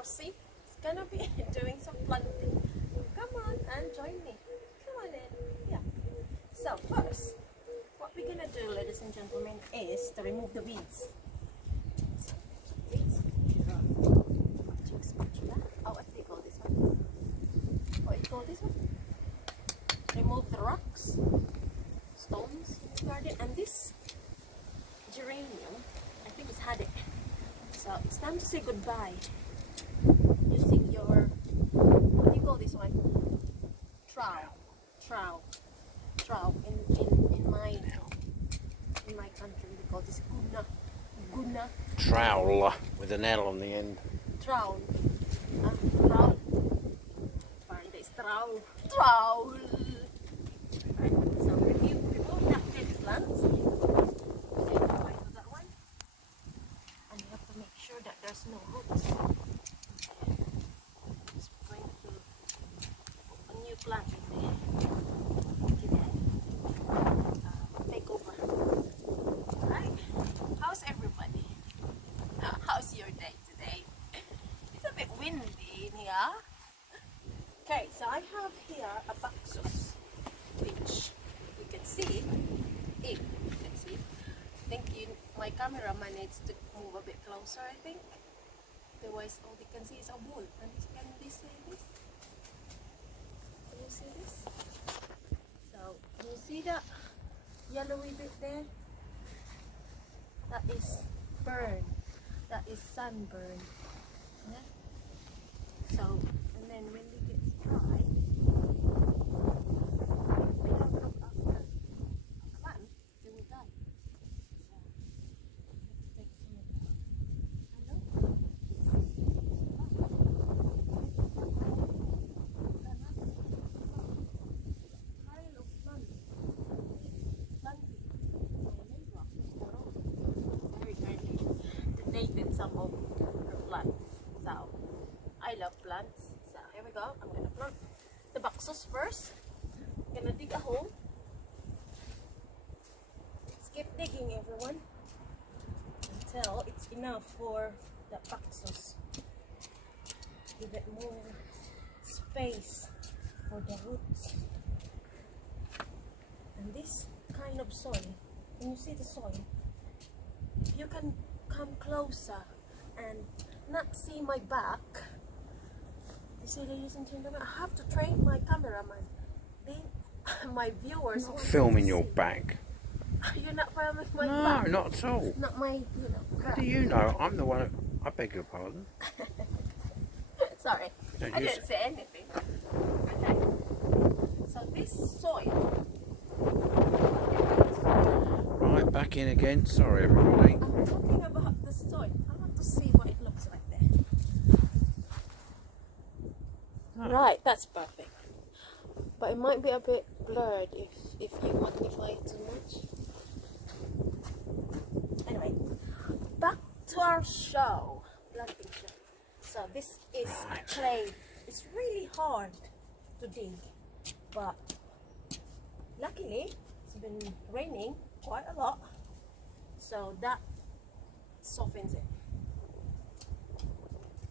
Rosie is gonna be doing some planting. Come on and join me. Come on in. Yeah. So first, what we're gonna do, ladies and gentlemen, is to remove the weeds. So, weeds. Oh, what do you call this one? What do you call this one? Remove the rocks, stones in the garden, and this geranium, I think it's had it. So it's time to say goodbye. Using your, what do you call this one? Trowel. In my country we call this guna. Trowel with an L on the end. Trowel. Trowel. Apparently it's trowel. Right, so remove that dead plants. Say goodbye to that one. And you have to make sure that there's no roots. Just going to put a new plant in there. Give it take over. Alright, how's everybody? How's your day today? It's a bit windy in here. Okay, so I have here a Baxus, which you can see, if you can see. I think my cameraman needs to move a bit closer, I think. Otherwise, all you can see is a wool. And can you see this? Can you see this? So, can you see that yellowy bit there? That is burn. That is sunburn. Yeah? So, and then when it gets dry, if we don't look after a plant, they will die. So, let's take some of that. Donated some of her plants. So I love plants. So here we go. I'm gonna plant the boxes first. I'm gonna dig a hole. Let's keep digging, everyone, until it's enough for the boxes. Give it more space for the roots. And this kind of soil, can you see the soil? If you can come closer and not see my back, you see, ladies and gentlemen, I have to train my cameraman. My viewers Not filming your back. You're not filming my No, back? not at all. Not my, How do you know? I'm the one. I beg your pardon. Sorry, I didn't say anything. Okay. So this soil. Right, back in again. Sorry, everybody. I'm talking about the soil. I want to see what it looks like there. Oh. Right, that's perfect. But it might be a bit blurred if you magnify it too much. Anyway, back to our show, planting show. So this is clay. It's really hard to dig, but luckily it's been raining quite a lot, so that softens it.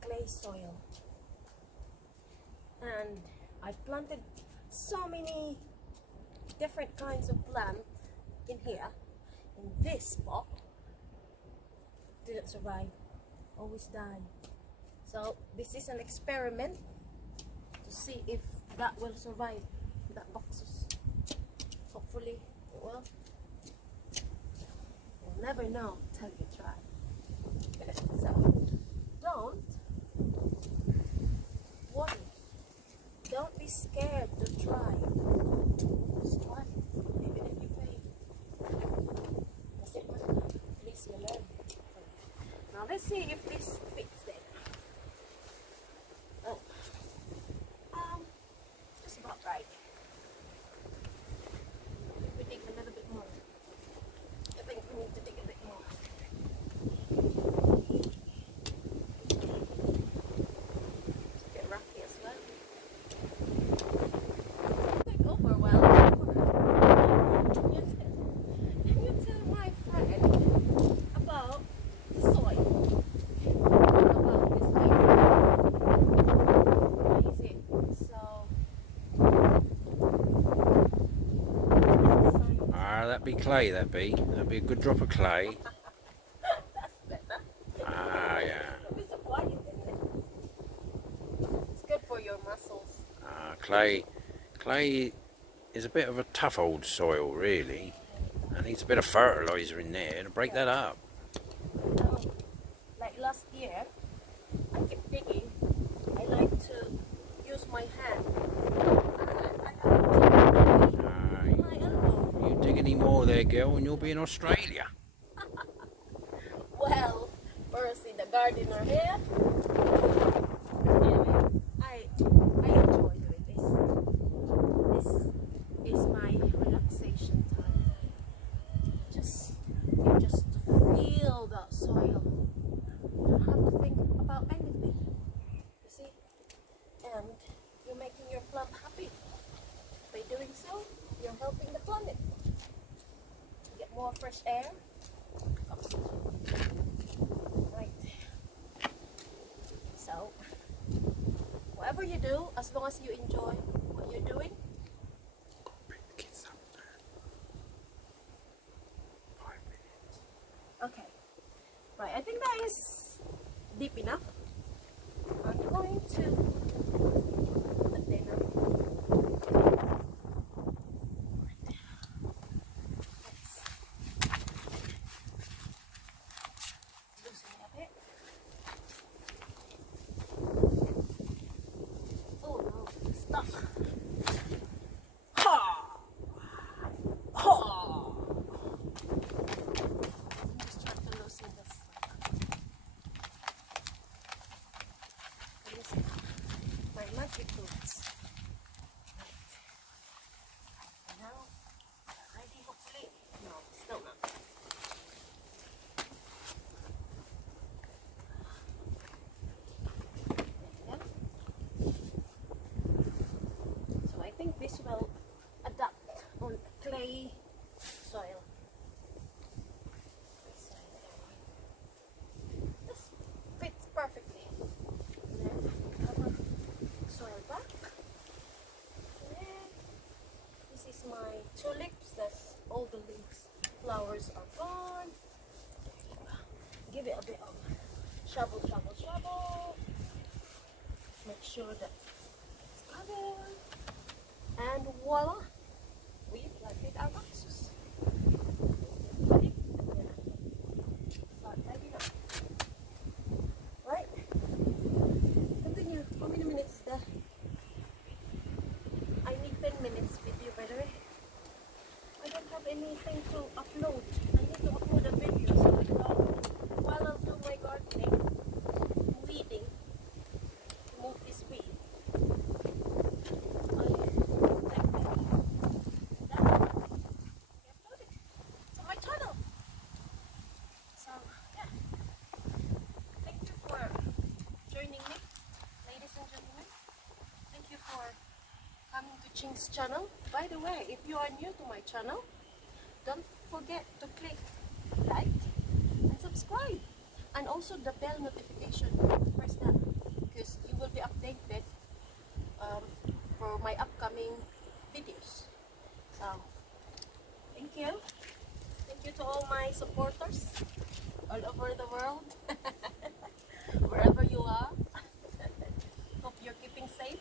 Clay soil. And I planted so many different kinds of plant in here. In this spot didn't survive, always died. So this is an experiment to see if that will survive, that boxes. Hopefully it will. You'll never know till you try. So don't worry. Don't be scared to try. Just try it, even if you fail. That's it, at least you learn. Now let's see if this fits there. Oh, it's just about right. We dig a little bit more. I think we need to dig a bit more. It's a bit rocky as well. There you go. That'd be clay, that'd be. That'd be a good drop of clay. That's better. Ah, yeah. It's a quiet, isn't it? It's good for your muscles. Clay. Clay is a bit of a tough old soil, really. And needs a bit of fertiliser in there to break that up. Like last year, I kept digging. I like to use my hand. My elbow. You dig any more there, girl, and you'll be in Australia. Well, Percy the gardener here. Anyway, I enjoy doing this. This is my relaxation time. Just to feel the soil. You don't have to think about anything. You see? And you're making your plant happy. By doing so, you're helping the planet. You get more fresh air. Right. So, whatever you do, as long as you enjoy what you're doing. Bring the kids up. 5 minutes. Okay. Right, I think that is deep enough. I'm going to put the dinner. Let's loosen it a bit. Oh no, it's stuck. Ha! Ha! I'm just trying to loosen this. Listen, my magic boots. Right. Now, ready hopefully. No, still not. There we go. So I think this will adapt on clay soil. This fits perfectly. And then cover soil back. And then this is my tulips. That's all the leaves. Flowers are gone. There you go. Give it a bit of shovel, shovel, shovel. Make sure that it's covered. And voila! We planted our cactus. Ready? Yeah. Start tidying up. Right? Continue. How many minutes is that? I need 10 minutes with you, by the way. I don't have anything to upload. I need to upload a video, so while I'll do my gardening, weeding, remove this weed. On my channel. So yeah, thank you for joining me, ladies and gentlemen. Thank you for coming to Ching's channel. By the way, if you are new to my channel, don't forget to click like and subscribe, and also the bell notification. Press that because you will be updated for my upcoming videos. So thank you. Thank you to all my supporters all over the world, wherever you are. Hope you're keeping safe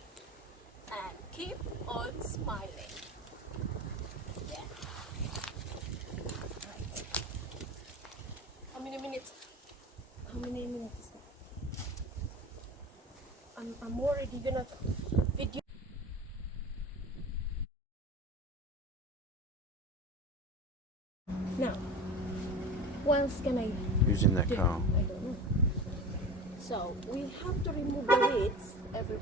and keep on smiling. Yeah. Right. How many minutes? How many minutes is that? I'm already gonna video. Now, what else can I Who's in that do? car? I don't know. So we have to remove the weeds every